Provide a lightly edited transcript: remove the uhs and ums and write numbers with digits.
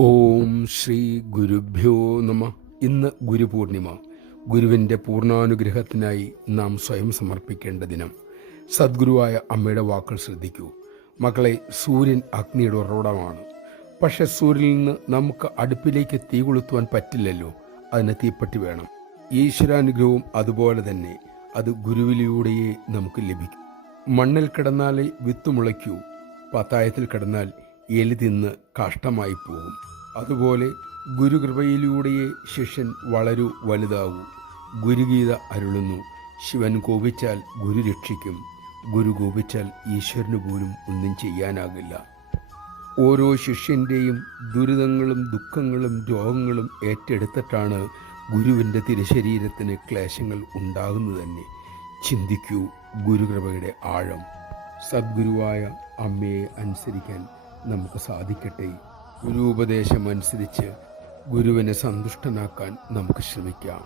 ഓം ശ്രീ ഗുരുഭ്യോ നമ. ഇന്ന് ഗുരുപൂർണിമ. ഗുരുവിൻ്റെ പൂർണ്ണാനുഗ്രഹത്തിനായി നാം സ്വയം സമർപ്പിക്കേണ്ട ദിനം. സദ്ഗുരുവായ അമ്മയുടെ വാക്കുകൾ ശ്രദ്ധിക്കൂ. മക്കളെ, സൂര്യൻ അഗ്നിയുടെ ഉറവിടമാണ്. പക്ഷെ സൂര്യനിൽ നിന്ന് നമുക്ക് അടുപ്പിലേക്ക് തീ കൊളുത്തുവാൻ പറ്റില്ലല്ലോ. അതിന് തീപ്പെട്ടി വേണം. ഈശ്വരാനുഗ്രഹവും അതുപോലെ തന്നെ. അത് ഗുരുവിലൂടെയേ നമുക്ക് ലഭിക്കും. മണ്ണിൽ കിടന്നാലേ വിത്ത് മുളയ്ക്കൂ. പത്തായത്തിൽ കിടന്നാൽ എലി തിന്ന് കഷ്ടമായി പോകും. അതുപോലെ ഗുരുകൃപയിലൂടെയേ ശിഷ്യൻ വളരൂ, വലുതാവൂ. ഗുരുഗീത അരുളുന്നു, ശിവൻ കോപിച്ചാൽ ഗുരു രക്ഷിക്കും, ഗുരു കോപിച്ചാൽ ഈശ്വരന് പോലും ഒന്നും ചെയ്യാനാകില്ല. ഓരോ ശിഷ്യൻ്റെയും ദുരിതങ്ങളും ദുഃഖങ്ങളും രോഗങ്ങളും ഏറ്റെടുത്തിട്ടാണ് ഗുരുവിൻ്റെ തിരുശരീരത്തിന് ക്ലേശങ്ങൾ ഉണ്ടാകുന്നത് തന്നെ. ചിന്തിക്കൂ ഗുരുകൃപയുടെ ആഴം. സദ്ഗുരുവായ അമ്മയെ അനുസരിക്കാൻ നമുക്ക് സാധിക്കട്ടെ. ഗുരുപദേശം അനുസരിച്ച് ഗുരുവിനെ സന്തുഷ്ടനാക്കാൻ നമുക്ക് ശ്രമിക്കാം.